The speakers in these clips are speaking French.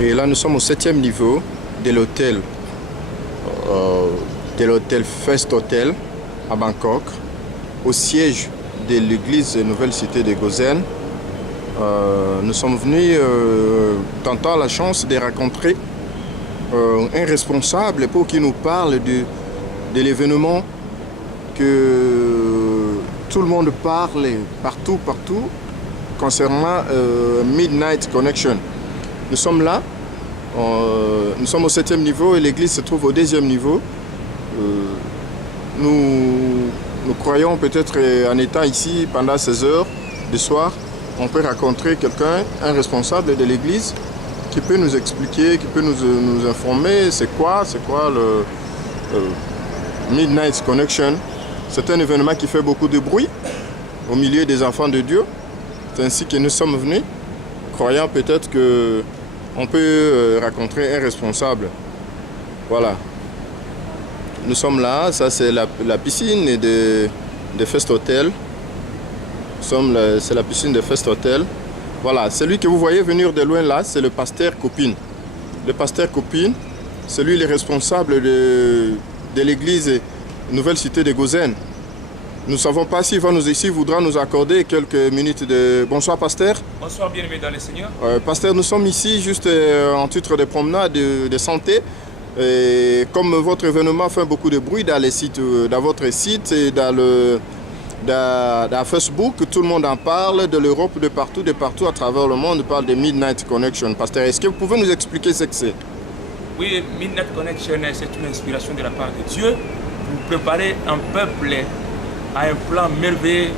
Et là, nous sommes au 7e niveau de l'hôtel First Hotel à Bangkok, au siège de l'église Nouvelle Cité de Gozen. Nous sommes venus tentant la chance de rencontrer un responsable pour qu'il nous parle de l'événement que tout le monde parle partout concernant Midnight Connection. Nous sommes là, nous sommes au 7e niveau et l'église se trouve au 2e niveau. Nous croyons peut-être en étant ici pendant 16 heures du soir, on peut rencontrer quelqu'un, un responsable de l'église, qui peut nous expliquer, qui peut nous informer c'est quoi le Midnight Connection. C'est un événement qui fait beaucoup de bruit au milieu des enfants de Dieu. C'est ainsi que nous sommes venus, croyant peut-être qu'on peut rencontrer un responsable. Voilà. Nous sommes là, ça c'est la piscine de First Hotel. C'est la piscine de First Hotel. Voilà, celui que vous voyez venir de loin là, c'est le pasteur Copine. Le pasteur Copine, c'est lui le responsable de l'église Nouvelle Cité de Gozen. Nous ne savons pas s'il voudra nous accorder quelques minutes de... Bonsoir, pasteur. Bonsoir, bien-aimés dans le Seigneur. Pasteur, nous sommes ici juste en titre de promenade de santé. Et comme votre événement fait beaucoup de bruit dans votre site et dans Facebook, tout le monde en parle, de l'Europe, de partout à travers le monde, on parle de Midnight Connection. Pasteur, est-ce que vous pouvez nous expliquer ce que c'est? Oui, Midnight Connection, c'est une inspiration de la part de Dieu pour préparer un peuple à un plan merveilleux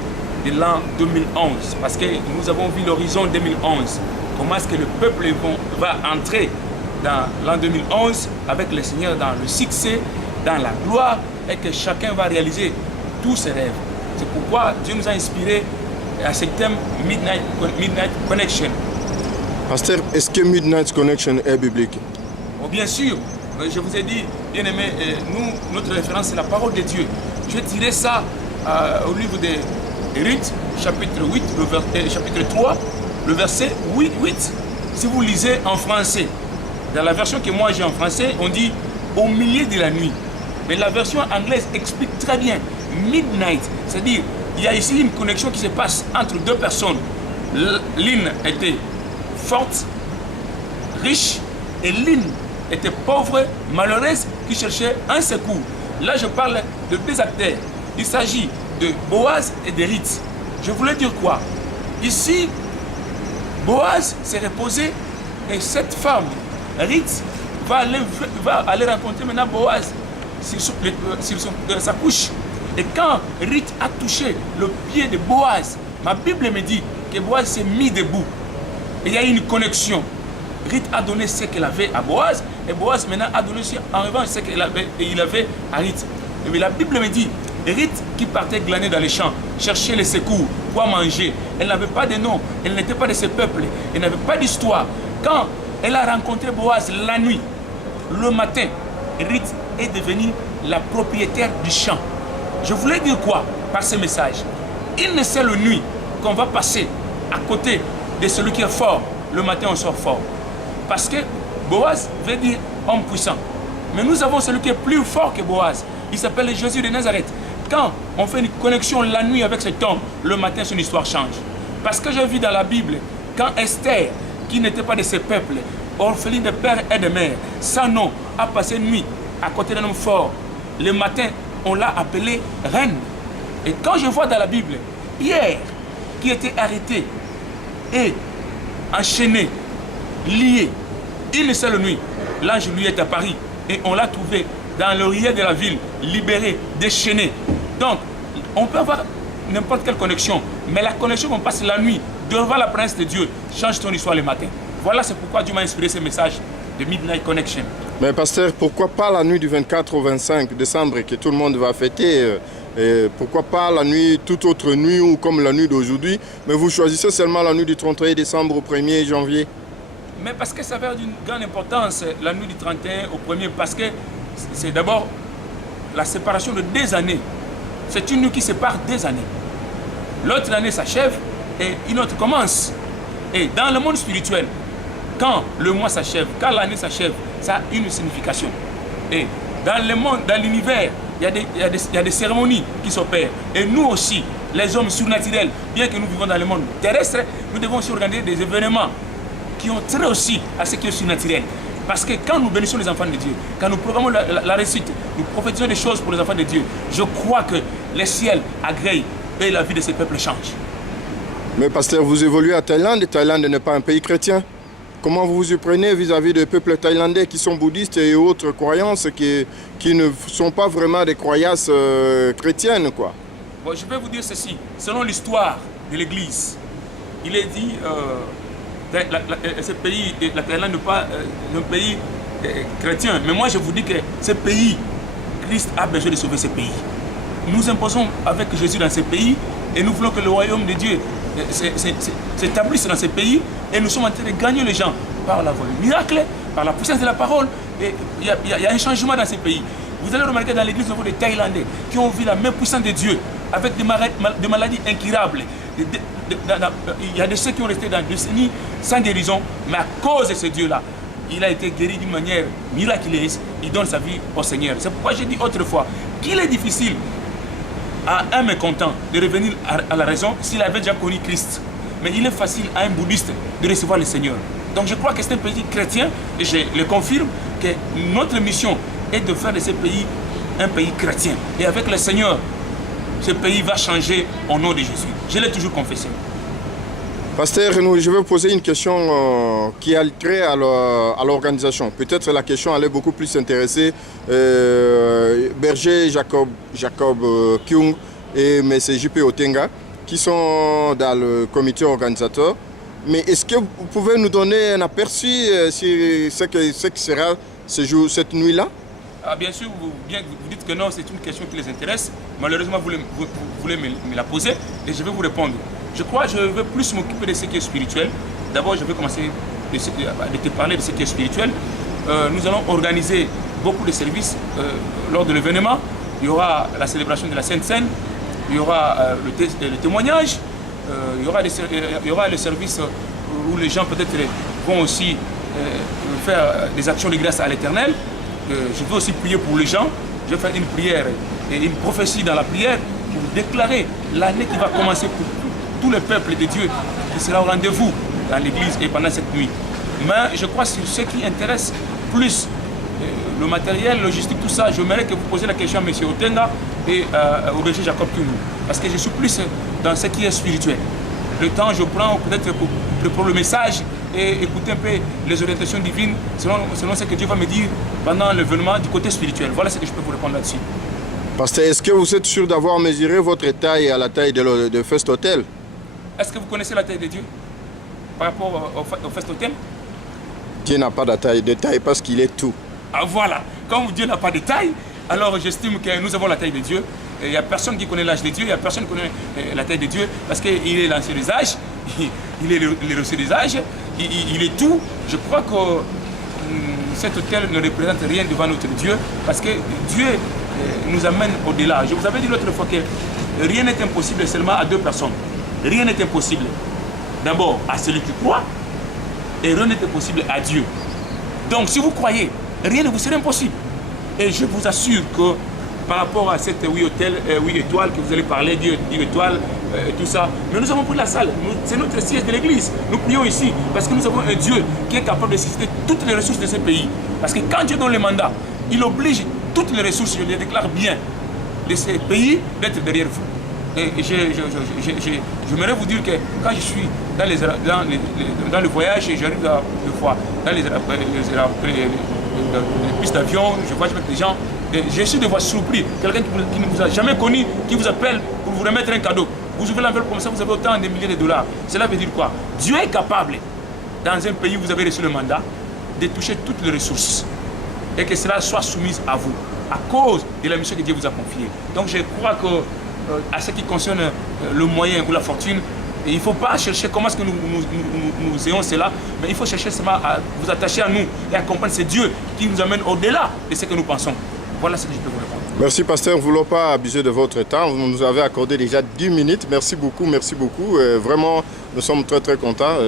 de l'an 2011. Parce que nous avons vu l'horizon 2011. Comment est-ce que le peuple va entrer dans l'an 2011 avec le Seigneur dans le succès, dans la gloire, et que chacun va réaliser tous ses rêves. C'est pourquoi Dieu nous a inspiré à ce thème Midnight Connection. Pasteur, est-ce que Midnight Connection est biblique? Oh, bien sûr, je vous ai dit, bien aimé, notre référence c'est la parole de Dieu. Je dirais ça au livre de Ruth, chapitre 8, chapitre 3, le verset 8. Si vous lisez en français, dans la version que moi j'ai en français, on dit au milieu de la nuit. Mais la version anglaise explique très bien midnight, c'est-à-dire il y a ici une connexion qui se passe entre deux personnes. L'une était forte, riche, et l'une était pauvre, malheureuse, qui cherchait un secours. Là, je parle de deux acteurs. Il s'agit de Boaz et de Ruth. Je voulais dire quoi? Ici, Boaz s'est reposé et cette femme, Ruth, va aller rencontrer maintenant Boaz sur sa couche. Et quand Ruth a touché le pied de Boaz, ma Bible me dit que Boaz s'est mis debout. Et il y a une connexion. Ruth a donné ce qu'elle avait à Boaz, et Boaz maintenant a donné en revanche ce qu'il avait à Ruth. Mais la Bible me dit, Ruth qui partait glaner dans les champs, chercher les secours, quoi manger, elle n'avait pas de nom, elle n'était pas de ce peuple, elle n'avait pas d'histoire. Quand elle a rencontré Boaz la nuit, le matin, Ruth est devenue la propriétaire du champ. Je voulais dire quoi par ce message? Une seule nuit qu'on va passer à côté de celui qui est fort, le matin on sort fort. Parce que Boaz veut dire homme puissant. Mais nous avons celui qui est plus fort que Boaz. Il s'appelle Jésus de Nazareth. Quand on fait une connexion la nuit avec cet homme, le matin son histoire change. Parce que j'ai vu dans la Bible, quand Esther, qui n'était pas de ce peuple, orpheline de père et de mère, sans nom, a passé une nuit à côté d'un homme fort. Le matin, on l'a appelée reine. Et quand je vois dans la Bible, Pierre, qui était arrêté et enchaîné, lié, une seule nuit, l'ange lui est apparu et on l'a trouvé dans l'oreiller de la ville, libéré, déchaîné. Donc, on peut avoir n'importe quelle connexion, mais la connexion qu'on passe la nuit devant la présence de Dieu change ton histoire le matin. Voilà, c'est pourquoi Dieu m'a inspiré ce message de Midnight Connection. Mais pasteur, pourquoi pas la nuit du 24 au 25 décembre que tout le monde va fêter pourquoi pas la nuit, toute autre nuit ou comme la nuit d'aujourd'hui, mais vous choisissez seulement la nuit du 31 décembre au 1er janvier? Mais parce que ça va d'une grande importance, la nuit du 31 au 1er, parce que c'est d'abord la séparation de 2 années. C'est une nuit qui sépare 2 années. L'autre année s'achève et une autre commence. Et dans le monde spirituel, quand le mois s'achève, quand l'année s'achève, ça a une signification. Et dans le monde, dans l'univers, il y a des cérémonies qui s'opèrent. Et nous aussi, les hommes surnaturels, bien que nous vivons dans le monde terrestre, nous devons aussi organiser des événements qui ont trait aussi à ce qui est surnaturel. Parce que quand nous bénissons les enfants de Dieu, quand nous programmons la réussite, nous prophétisons des choses pour les enfants de Dieu, je crois que les ciels agréent et la vie de ces peuples change. Mais pasteur, vous évoluez à Thaïlande, Thaïlande n'est pas un pays chrétien. Comment vous vous y prenez vis-à-vis des peuples thaïlandais qui sont bouddhistes et autres croyances qui ne sont pas vraiment des croyances chrétiennes, quoi? Bon, je vais vous dire ceci. Selon l'histoire de l'Église, il est dit ce pays, la Thaïlande n'est pas un pays chrétien. Mais moi, je vous dis que ce pays, Christ a besoin de sauver ce pays. Nous imposons avec Jésus dans ce pays et nous voulons que le royaume de Dieu s'établisse dans ce pays et nous sommes en train de gagner les gens par la voie du miracle, par la puissance de la parole. Et il y a un changement dans ce pays. Vous allez remarquer dans l'église, nous avons des Thaïlandais qui ont vu la main puissante de Dieu avec des maladies incurables. Il y a de ceux qui ont resté dans le décennies sans guérison, mais à cause de ce Dieu-là, il a été guéri d'une manière miraculeuse. Il donne sa vie au Seigneur. C'est pourquoi j'ai dit autrefois qu'il est difficile à un mécontent de revenir à la raison s'il avait déjà connu Christ. Mais il est facile à un bouddhiste de recevoir le Seigneur. Donc je crois que c'est un pays chrétien et je le confirme que notre mission est de faire de ce pays un pays chrétien. Et avec le Seigneur, ce pays va changer au nom de Jésus. Je l'ai toujours confessé. Pasteur, je vais vous poser une question qui a trait à l'organisation. Peut-être la question allait beaucoup plus intéresser Berger Jacob Kyung et M. JP Otenga, qui sont dans le comité organisateur. Mais est-ce que vous pouvez nous donner un aperçu sur ce qui sera cette nuit-là? Bien sûr, vous dites que non, c'est une question qui les intéresse. Malheureusement, vous voulez me la poser et je vais vous répondre. Je crois que je vais plus m'occuper de ce qui est spirituel. D'abord, je vais commencer de te parler de ce qui est spirituel. Nous allons organiser beaucoup de services lors de l'événement. Il y aura la célébration de la Sainte Seine, il y aura le témoignage, il y aura le service où les gens peut-être vont aussi faire des actions de grâce à l'Éternel. Je vais aussi prier pour les gens. Je vais faire une prière et une prophétie dans la prière pour déclarer l'année qui va commencer pour tout le peuple de Dieu qui sera au rendez-vous dans l'église et pendant cette nuit. Mais je crois que ce qui intéresse plus le matériel, logistique, tout ça, j'aimerais que vous posiez la question à M. Otenga et au berger Jacob Kyung. Parce que je suis plus dans ce qui est spirituel. Le temps, je prends peut-être pour le message et écouter un peu les orientations divines selon ce que Dieu va me dire pendant l'événement du côté spirituel. Voilà ce que je peux vous répondre là-dessus. Pasteur, est-ce que vous êtes sûr d'avoir mesuré votre taille à la taille de First Hotel? Est-ce que vous connaissez la taille de Dieu par rapport au First Hotel? Dieu n'a pas de taille parce qu'il est tout. Ah voilà, comme Dieu n'a pas de taille, alors j'estime que nous avons la taille de Dieu. Il n'y a personne qui connaît l'âge de Dieu, il n'y a personne qui connaît la taille de Dieu parce qu'il est l'ancien des âges, il est le reçu des âges, il est tout. Je crois que cet hôtel ne représente rien devant notre Dieu parce que Dieu nous amène au-delà. Je vous avais dit l'autre fois que rien n'est impossible seulement à deux personnes. Rien n'est impossible. D'abord à celui qui croit et rien n'est impossible à Dieu. Donc si vous croyez, rien ne vous sera impossible. Et je vous assure que par rapport à cette 8 étoiles que vous allez parler, 10 étoiles, tout ça, mais nous avons pris la salle, c'est notre siège de l'église. Nous prions ici parce que nous avons un Dieu qui est capable de susciter toutes les ressources de ce pays. Parce que quand Dieu donne le mandat, il oblige toutes les ressources, je les déclare bien, de ce pays d'être derrière vous. Et j'aimerais vous dire que quand je suis dans le voyage, j'arrive deux fois dans les pistes d'avion, je voyage avec des gens, et je suis de voir surpris, quelqu'un qui ne vous a jamais connu, qui vous appelle pour vous remettre un cadeau. Vous ouvrez l'enveloppe comme ça, vous avez autant de milliers de dollars. Cela veut dire quoi? Dieu est capable, dans un pays où vous avez reçu le mandat, de toucher toutes les ressources et que cela soit soumis à vous, à cause de la mission que Dieu vous a confiée. Donc je crois que à ce qui concerne le moyen ou la fortune, il ne faut pas chercher comment est-ce que nous ayons cela, mais il faut chercher seulement à vous attacher à nous et à comprendre que c'est Dieu qui nous amène au-delà de ce que nous pensons. Voilà ce que je peux vous répondre. Merci pasteur, nous ne voulons pas abuser de votre temps. Vous nous avez accordé déjà 10 minutes. Merci beaucoup, merci beaucoup. Vraiment, nous sommes très très contents.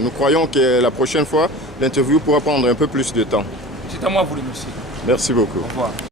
Nous croyons que la prochaine fois, l'interview pourra prendre un peu plus de temps. C'est à moi de vous remercier. Merci beaucoup. Au revoir.